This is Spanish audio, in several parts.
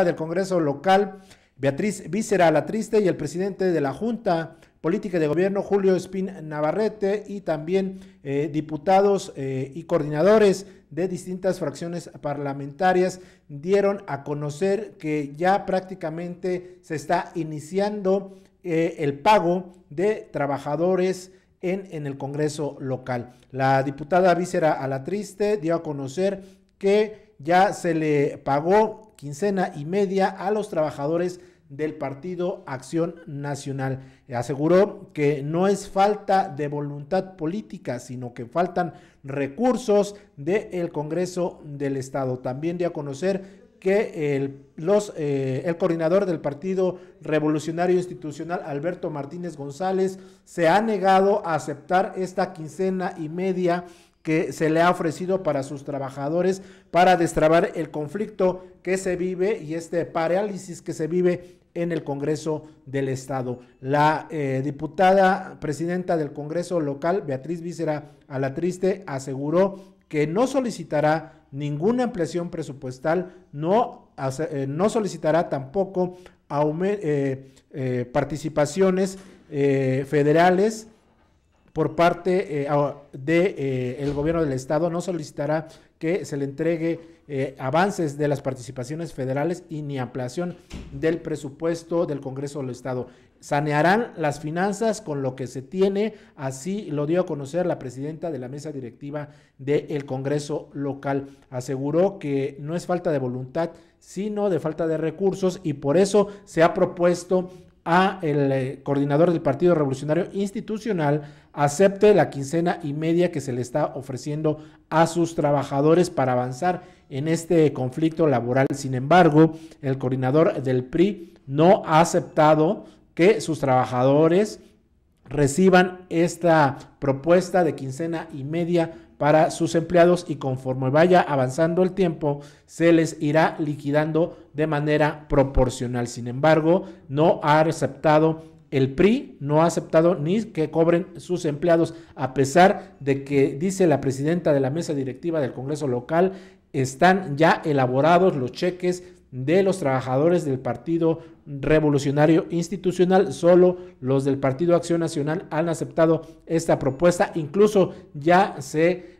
del Congreso local, Beatriz Vícera Alatriste, y el presidente de la Junta Política de Gobierno, Julio Espín Navarrete, y también diputados y coordinadores de distintas fracciones parlamentarias dieron a conocer que ya prácticamente se está iniciando el pago de trabajadores en el Congreso local. La diputada Vícera Alatriste dio a conocer que ya se le pagó quincena y media a los trabajadores del Partido Acción Nacional. Aseguró que no es falta de voluntad política, sino que faltan recursos del Congreso del Estado. También dio a conocer que el coordinador del Partido Revolucionario Institucional, Alberto Martínez González, se ha negado a aceptar esta quincena y media que se le ha ofrecido para sus trabajadores para destrabar el conflicto que se vive y este parálisis que se vive en el Congreso del Estado. La diputada presidenta del Congreso local, Beatriz Vícera Alatriste, aseguró que no solicitará ninguna ampliación presupuestal, no solicitará tampoco participaciones federales por parte del gobierno del Estado, no solicitará que se le entregue avances de las participaciones federales y ni ampliación del presupuesto del Congreso del Estado. Sanearán las finanzas con lo que se tiene, así lo dio a conocer la presidenta de la mesa directiva del Congreso local. Aseguró que no es falta de voluntad, sino de falta de recursos, y por eso se ha propuesto a el coordinador del Partido Revolucionario Institucional acepte la quincena y media que se le está ofreciendo a sus trabajadores para avanzar en este conflicto laboral. Sin embargo, el coordinador del PRI no ha aceptado que sus trabajadores reciban esta propuesta de quincena y media para sus empleados, y conforme vaya avanzando el tiempo se les irá liquidando de manera proporcional. Sin embargo, no ha aceptado el PRI, no ha aceptado ni que cobren sus empleados, a pesar de que, dice la presidenta de la mesa directiva del Congreso local, están ya elaborados los cheques de los trabajadores del Partido Revolucionario Institucional. Solo los del Partido Acción Nacional han aceptado esta propuesta. Incluso ya se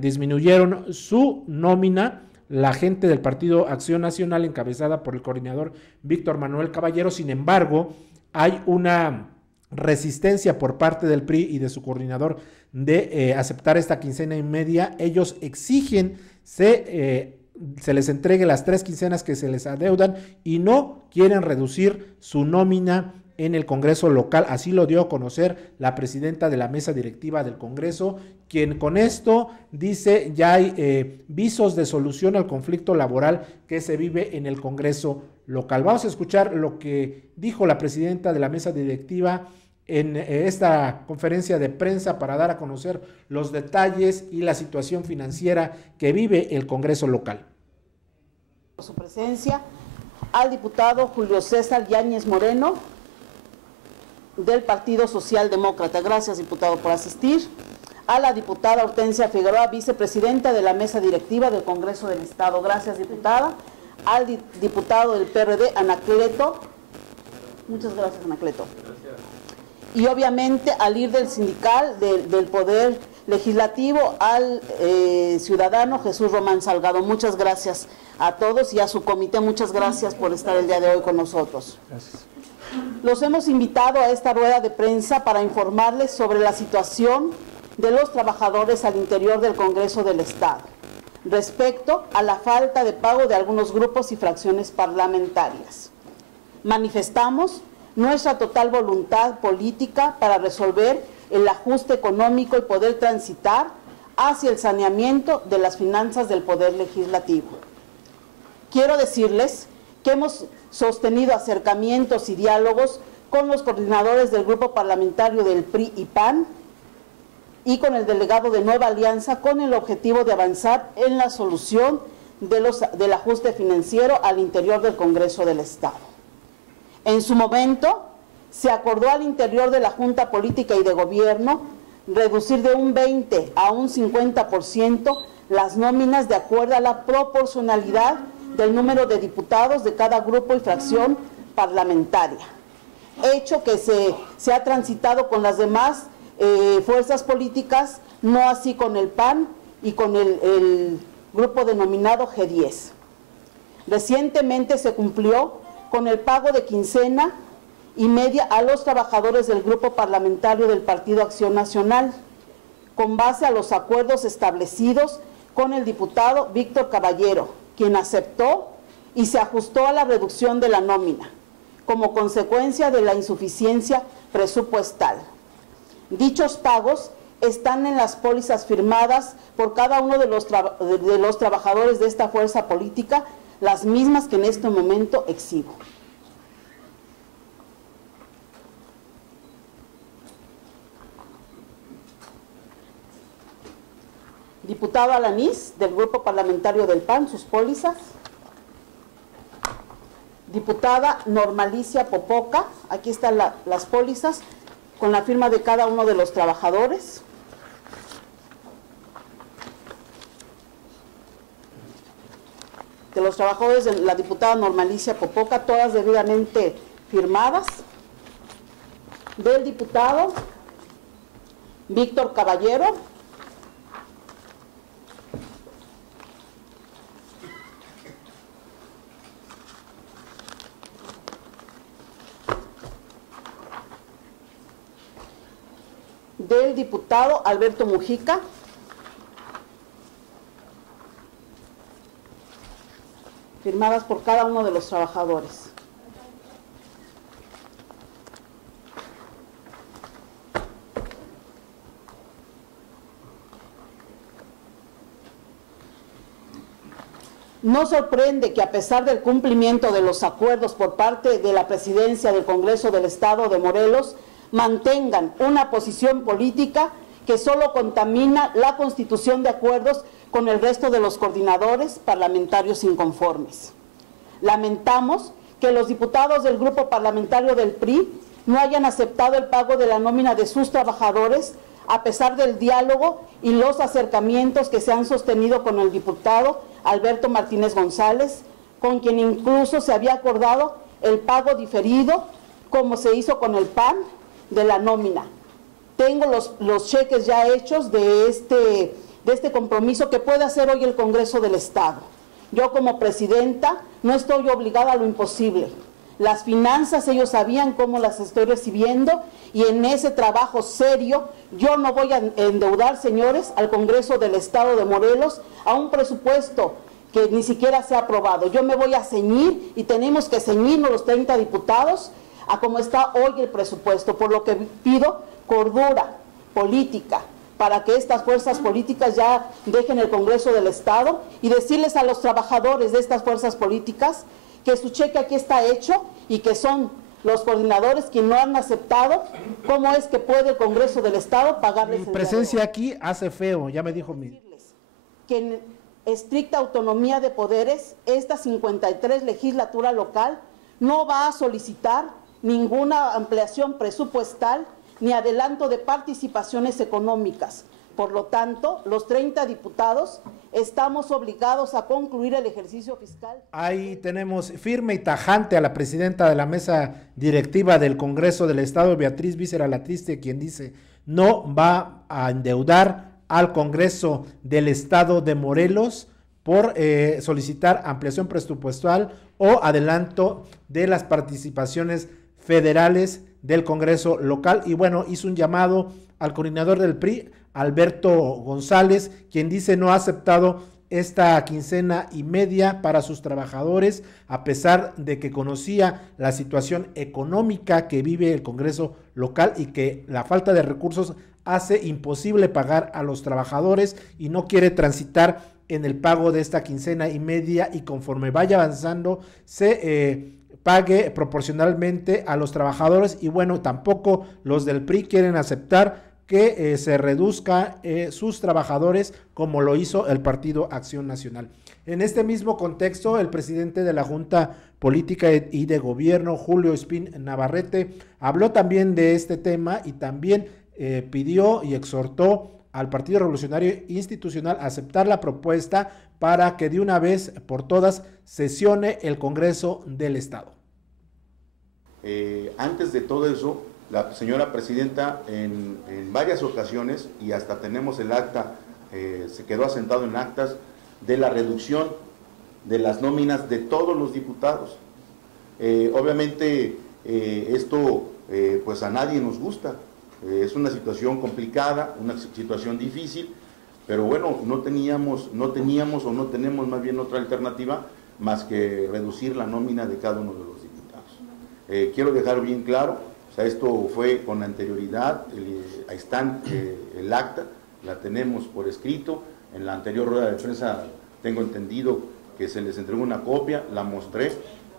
disminuyeron su nómina la gente del Partido Acción Nacional, encabezada por el coordinador Víctor Manuel Caballero. Sin embargo, hay una resistencia por parte del PRI y de su coordinador de aceptar esta quincena y media. Ellos exigen se les entregue las 3 quincenas que se les adeudan y no quieren reducir su nómina en el Congreso local. Así lo dio a conocer la presidenta de la mesa directiva del Congreso, quien con esto dice ya hay visos de solución al conflicto laboral que se vive en el Congreso local. Vamos a escuchar lo que dijo la presidenta de la mesa directiva en esta conferencia de prensa para dar a conocer los detalles y la situación financiera que vive el Congreso local. Por su presencia, al diputado Julio César Yáñez Moreno, del Partido Socialdemócrata. Gracias, diputado, por asistir. A la diputada Hortensia Figueroa, vicepresidenta de la mesa directiva del Congreso del Estado. Gracias, diputada. Al diputado del PRD, Anacleto. Muchas gracias, Anacleto. Y obviamente al líder sindical del Poder Legislativo, al ciudadano Jesús Román Salgado. Muchas gracias a todos, y a su comité, muchas gracias por estar el día de hoy con nosotros. Gracias. Los hemos invitado a esta rueda de prensa para informarles sobre la situación de los trabajadores al interior del Congreso del Estado, respecto a la falta de pago de algunos grupos y fracciones parlamentarias. Manifestamos nuestra total voluntad política para resolver el ajuste económico y poder transitar hacia el saneamiento de las finanzas del Poder Legislativo. Quiero decirles que hemos sostenido acercamientos y diálogos con los coordinadores del grupo parlamentario del PRI y PAN y con el delegado de Nueva Alianza, con el objetivo de avanzar en la solución del ajuste financiero al interior del Congreso del Estado. En su momento, se acordó al interior de la Junta Política y de Gobierno reducir de un 20 a un 50% las nóminas de acuerdo a la proporcionalidad del número de diputados de cada grupo y fracción parlamentaria, hecho que se ha transitado con las demás fuerzas políticas, no así con el PAN y con el grupo denominado G10. Recientemente se cumplió con el pago de quincena y media a los trabajadores del grupo parlamentario del Partido Acción Nacional, con base a los acuerdos establecidos con el diputado Víctor Caballero, quien aceptó y se ajustó a la reducción de la nómina, como consecuencia de la insuficiencia presupuestal. Dichos pagos están en las pólizas firmadas por cada uno de los trabajadores de esta fuerza política, las mismas que en este momento exhibo. Diputado Alanís, del Grupo Parlamentario del PAN, sus pólizas. Diputada Normalicia Popoca, aquí están las pólizas, con la firma de cada uno de los trabajadores. De los trabajadores de la diputada Normalicia Popoca, todas debidamente firmadas. Del diputado Víctor Caballero. Del diputado Alberto Mujica. Firmadas por cada uno de los trabajadores. No sorprende que a pesar del cumplimiento de los acuerdos por parte de la Presidencia del Congreso del Estado de Morelos, mantengan una posición política que solo contamina la constitución de acuerdos con el resto de los coordinadores parlamentarios inconformes. Lamentamos que los diputados del grupo parlamentario del PRI no hayan aceptado el pago de la nómina de sus trabajadores a pesar del diálogo y los acercamientos que se han sostenido con el diputado Alberto Martínez González, con quien incluso se había acordado el pago diferido, como se hizo con el PAN, de la nómina. Tengo los cheques ya hechos de este compromiso que puede hacer hoy el Congreso del Estado. Yo como presidenta no estoy obligada a lo imposible. Las finanzas ellos sabían cómo las estoy recibiendo y en ese trabajo serio yo no voy a endeudar, señores, al Congreso del Estado de Morelos a un presupuesto que ni siquiera se ha aprobado. Yo me voy a ceñir y tenemos que ceñirnos los 30 diputados a cómo está hoy el presupuesto, por lo que pido cordura política para que estas fuerzas políticas ya dejen el Congreso del Estado y decirles a los trabajadores de estas fuerzas políticas que su cheque aquí está hecho y que son los coordinadores quienes no han aceptado. ¿Cómo es que puede el Congreso del Estado pagarles? Mi presencia aquí hace feo, ya me dijo mi... Que en estricta autonomía de poderes, esta 53 legislatura local no va a solicitar ninguna ampliación presupuestal ni adelanto de participaciones económicas. Por lo tanto, los 30 diputados estamos obligados a concluir el ejercicio fiscal. Ahí tenemos firme y tajante a la presidenta de la mesa directiva del Congreso del Estado, Beatriz Víscera Latriste, quien dice no va a endeudar al Congreso del Estado de Morelos por solicitar ampliación presupuestal o adelanto de las participaciones federales del Congreso local. Y bueno, hizo un llamado al coordinador del PRI, Alberto González, quien dice no ha aceptado esta quincena y media para sus trabajadores, a pesar de que conocía la situación económica que vive el Congreso local y que la falta de recursos hace imposible pagar a los trabajadores y no quiere transitar en el pago de esta quincena y media, y conforme vaya avanzando se pague proporcionalmente a los trabajadores. Y bueno, tampoco los del PRI quieren aceptar que se reduzca sus trabajadores como lo hizo el Partido Acción Nacional. En este mismo contexto, el presidente de la Junta Política y de Gobierno, Julio Espín Navarrete, habló también de este tema y también pidió y exhortó al Partido Revolucionario Institucional a aceptar la propuesta para que de una vez por todas sesione el Congreso del Estado. Antes de todo eso, la señora presidenta en varias ocasiones, y hasta tenemos el acta, se quedó asentado en actas, de la reducción de las nóminas de todos los diputados. Obviamente esto pues a nadie nos gusta, es una situación complicada, una situación difícil, pero bueno, no teníamos o no tenemos más bien otra alternativa más que reducir la nómina de cada uno de los diputados. Quiero dejar bien claro, o sea, esto fue con anterioridad, ahí está el acta, la tenemos por escrito, en la anterior rueda de prensa tengo entendido que se les entregó una copia, la mostré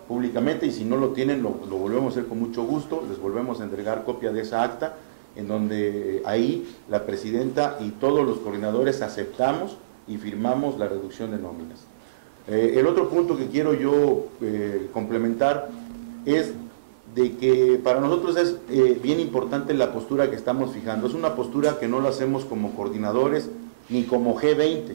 públicamente, y si no lo tienen lo volvemos a hacer con mucho gusto, les volvemos a entregar copia de esa acta, en donde ahí la presidenta y todos los coordinadores aceptamos y firmamos la reducción de nóminas. El otro punto que quiero yo complementar es de que para nosotros es bien importante la postura que estamos fijando. Es una postura que no la hacemos como coordinadores ni como G20.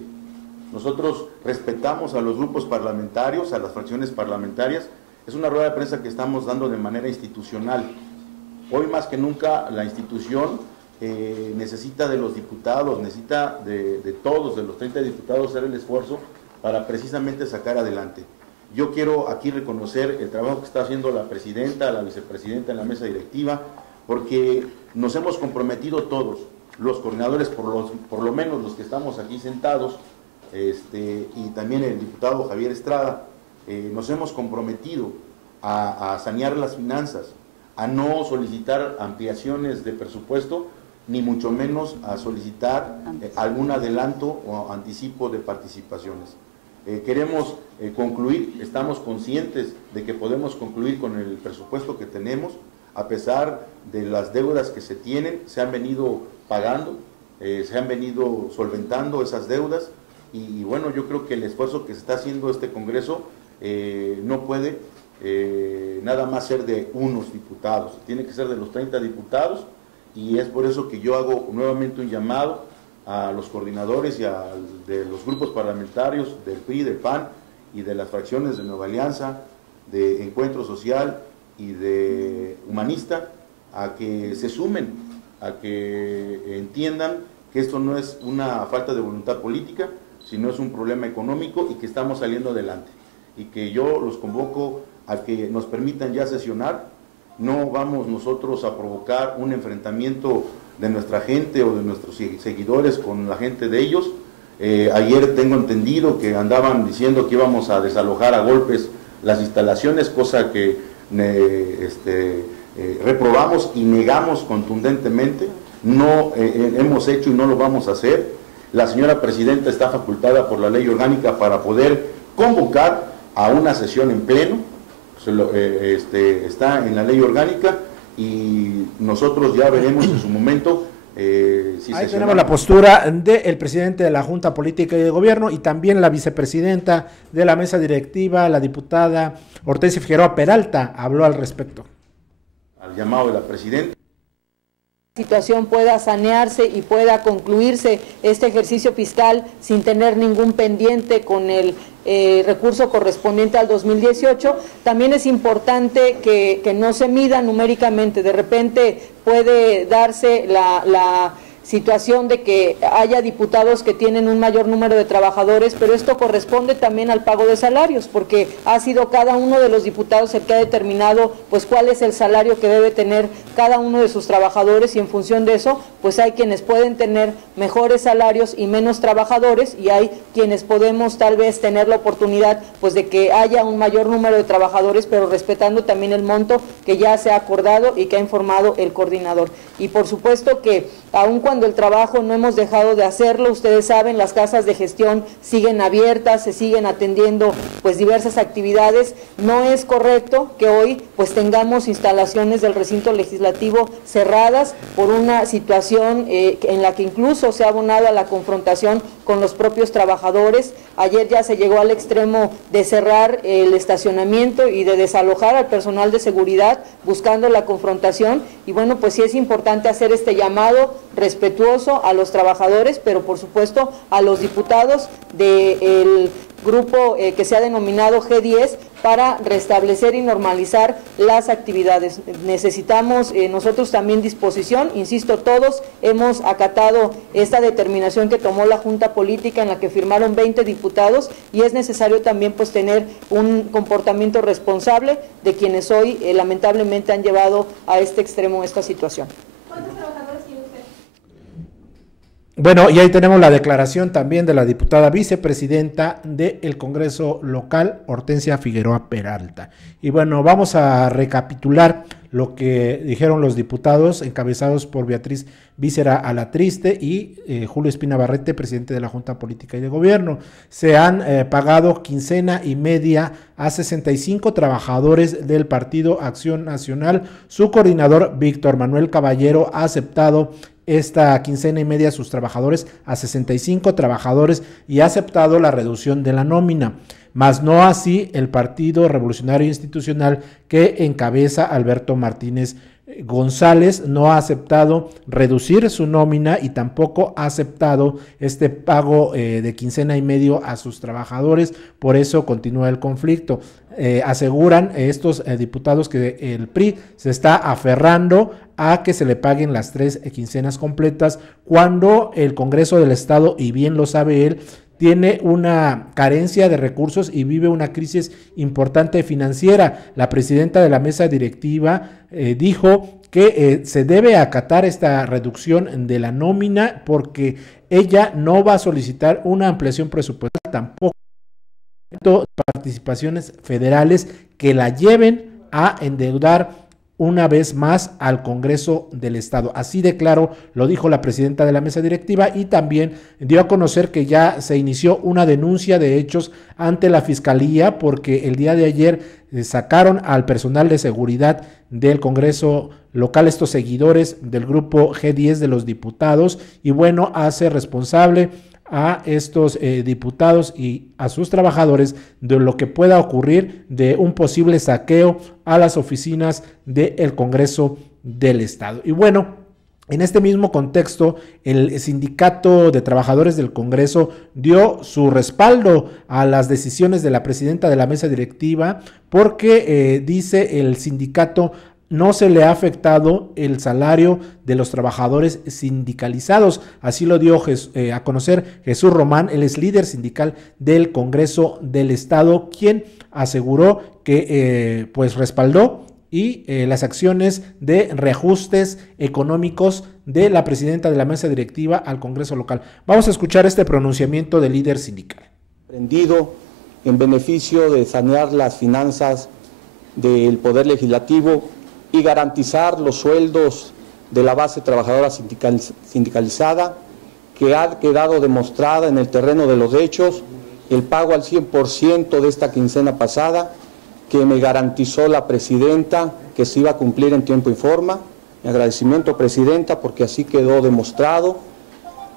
Nosotros respetamos a los grupos parlamentarios, a las fracciones parlamentarias. Es una rueda de prensa que estamos dando de manera institucional. Hoy más que nunca la institución necesita de los diputados, necesita de todos, de los 30 diputados, hacer el esfuerzo para precisamente sacar adelante. Yo quiero aquí reconocer el trabajo que está haciendo la presidenta, la vicepresidenta en la mesa directiva, porque nos hemos comprometido todos, los coordinadores, por lo menos los que estamos aquí sentados, y también el diputado Javier Estrada, nos hemos comprometido a sanear las finanzas, a no solicitar ampliaciones de presupuesto, ni mucho menos a solicitar algún adelanto o anticipo de participaciones. Queremos concluir, estamos conscientes de que podemos concluir con el presupuesto que tenemos, a pesar de las deudas que se tienen, se han venido pagando, se han venido solventando esas deudas, y bueno, yo creo que el esfuerzo que se está haciendo este Congreso no puede nada más ser de unos diputados, tiene que ser de los 30 diputados, y es por eso que yo hago nuevamente un llamado a los coordinadores y de los grupos parlamentarios del PRI, del PAN y de las fracciones de Nueva Alianza, de Encuentro Social y de Humanista, a que se sumen, a que entiendan que esto no es una falta de voluntad política, sino es un problema económico y que estamos saliendo adelante. Y que yo los convoco a que nos permitan ya sesionar. No vamos nosotros a provocar un enfrentamiento de nuestra gente o de nuestros seguidores con la gente de ellos. Ayer tengo entendido que andaban diciendo que íbamos a desalojar a golpes las instalaciones, cosa que reprobamos y negamos contundentemente. No hemos hecho y no lo vamos a hacer. La señora presidenta está facultada por la ley orgánica para poder convocar a una sesión en pleno. Está en la ley orgánica y nosotros ya veremos en su momento si ahí tenemos la postura del presidente de la Junta Política y de Gobierno y también la vicepresidenta de la mesa directiva, la diputada Hortensia Figueroa Peralta, habló al respecto. Al llamado de la presidenta. Situación pueda sanearse y pueda concluirse este ejercicio fiscal sin tener ningún pendiente con el recurso correspondiente al 2018. También es importante que no se mida numéricamente. De repente puede darse la situación de que haya diputados que tienen un mayor número de trabajadores, pero esto corresponde también al pago de salarios, porque ha sido cada uno de los diputados el que ha determinado pues cuál es el salario que debe tener cada uno de sus trabajadores, y en función de eso pues hay quienes pueden tener mejores salarios y menos trabajadores, y hay quienes podemos tal vez tener la oportunidad pues de que haya un mayor número de trabajadores, pero respetando también el monto que ya se ha acordado y que ha informado el coordinador. Y por supuesto que aun cuando el trabajo no hemos dejado de hacerlo, ustedes saben, las casas de gestión siguen abiertas, se siguen atendiendo pues diversas actividades. No es correcto que hoy pues tengamos instalaciones del recinto legislativo cerradas por una situación en la que incluso se ha abonado a la confrontación con los propios trabajadores. Ayer ya se llegó al extremo de cerrar el estacionamiento y de desalojar al personal de seguridad buscando la confrontación, y bueno, pues sí es importante hacer este llamado respetuoso a los trabajadores, pero por supuesto a los diputados del grupo que se ha denominado G10 para restablecer y normalizar las actividades. Necesitamos nosotros también disposición, insisto, todos hemos acatado esta determinación que tomó la Junta Política en la que firmaron 20 diputados y es necesario también pues tener un comportamiento responsable de quienes hoy lamentablemente han llevado a este extremo esta situación. ¿Cuántos trabajadores tiene usted? Bueno, y ahí tenemos la declaración también de la diputada vicepresidenta del Congreso local, Hortensia Figueroa Peralta. Y bueno, vamos a recapitular lo que dijeron los diputados encabezados por Beatriz Vícera Alatriste y Julio Espina Barrete, presidente de la Junta Política y de Gobierno. Se han pagado quincena y media a 65 trabajadores del Partido Acción Nacional. Su coordinador, Víctor Manuel Caballero, ha aceptado esta quincena y media a sus trabajadores, a 65 trabajadores, y ha aceptado la reducción de la nómina, mas no así el Partido Revolucionario Institucional que encabeza Alberto Martínez González. No ha aceptado reducir su nómina y tampoco ha aceptado este pago de quincena y medio a sus trabajadores. Por eso continúa el conflicto. Aseguran estos diputados que el PRI se está aferrando a que se le paguen las 3 quincenas completas, cuando el Congreso del Estado, y bien lo sabe él, tiene una carencia de recursos y vive una crisis importante financiera. La presidenta de la mesa directiva dijo que se debe acatar esta reducción de la nómina porque ella no va a solicitar una ampliación presupuestal, tampoco participaciones federales que la lleven a endeudar una vez más al Congreso del Estado. Así de claro lo dijo la presidenta de la mesa directiva, y también dio a conocer que ya se inició una denuncia de hechos ante la Fiscalía porque el día de ayer sacaron al personal de seguridad del Congreso local, estos seguidores del grupo G10 de los diputados, y bueno, hace responsable a estos diputados y a sus trabajadores de lo que pueda ocurrir de un posible saqueo a las oficinas del Congreso del Estado. Y bueno, en este mismo contexto, el Sindicato de Trabajadores del Congreso dio su respaldo a las decisiones de la presidenta de la mesa directiva porque dice el sindicato no se le ha afectado el salario de los trabajadores sindicalizados. Así lo dio a conocer Jesús Román, él es líder sindical del Congreso del Estado, quien aseguró que pues respaldó y las acciones de reajustes económicos de la presidenta de la mesa directiva al Congreso local. Vamos a escuchar este pronunciamiento del líder sindical. Prendido en beneficio de sanear las finanzas del Poder Legislativo y garantizar los sueldos de la base trabajadora sindicalizada, que ha quedado demostrada en el terreno de los hechos, el pago al 100% de esta quincena pasada, que me garantizó la presidenta que se iba a cumplir en tiempo y forma. Mi agradecimiento, presidenta, porque así quedó demostrado,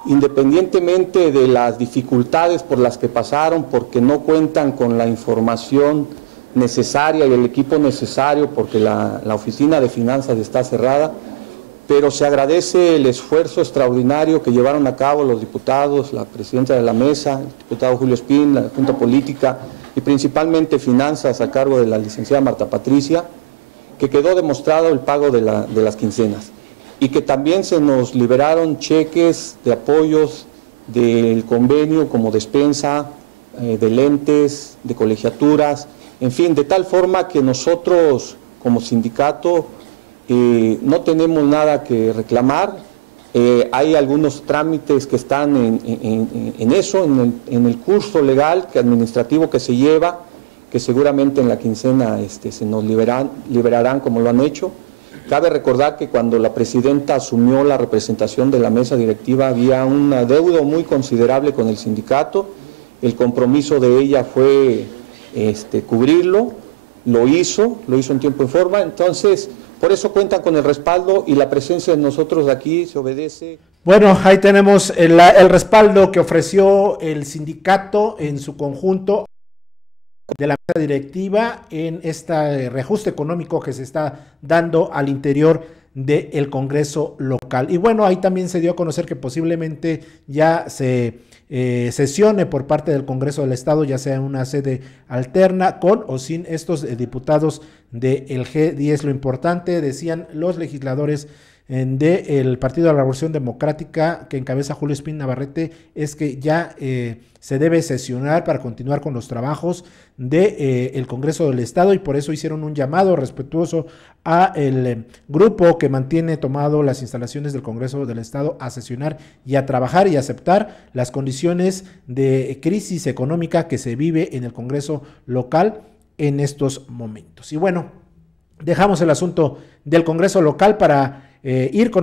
independientemente de las dificultades por las que pasaron, porque no cuentan con la información necesaria y el equipo necesario, porque la oficina de finanzas está cerrada, pero se agradece el esfuerzo extraordinario que llevaron a cabo los diputados, la presidenta de la mesa, el diputado Julio Espín, la Junta Política y principalmente finanzas a cargo de la licenciada Marta Patricia, que quedó demostrado el pago de las quincenas y que también se nos liberaron cheques de apoyos del convenio como despensa, de lentes, de colegiaturas, en fin, de tal forma que nosotros como sindicato no tenemos nada que reclamar. Hay algunos trámites que están en eso, en el curso legal, administrativo que se lleva, que seguramente en la quincena se nos liberarán como lo han hecho. Cabe recordar que cuando la presidenta asumió la representación de la mesa directiva había un adeudo muy considerable con el sindicato. El compromiso de ella fue cubrirlo, lo hizo en tiempo y forma. Entonces, por eso cuentan con el respaldo y la presencia de nosotros de aquí se obedece. Bueno, ahí tenemos el respaldo que ofreció el sindicato en su conjunto de la mesa directiva en este reajuste económico que se está dando al interior del Congreso local. Y bueno, ahí también se dio a conocer que posiblemente ya se sesione por parte del Congreso del Estado, ya sea en una sede alterna, con o sin estos diputados del G10. Lo importante, decían los legisladores del Partido de la Revolución Democrática, que encabeza Julio Espín Navarrete, es que ya se debe sesionar para continuar con los trabajos del Congreso del Estado, y por eso hicieron un llamado respetuoso a el grupo que mantiene tomado las instalaciones del Congreso del Estado a sesionar y a trabajar y aceptar las condiciones de crisis económica que se vive en el Congreso local en estos momentos. Y bueno, dejamos el asunto del Congreso local para ir con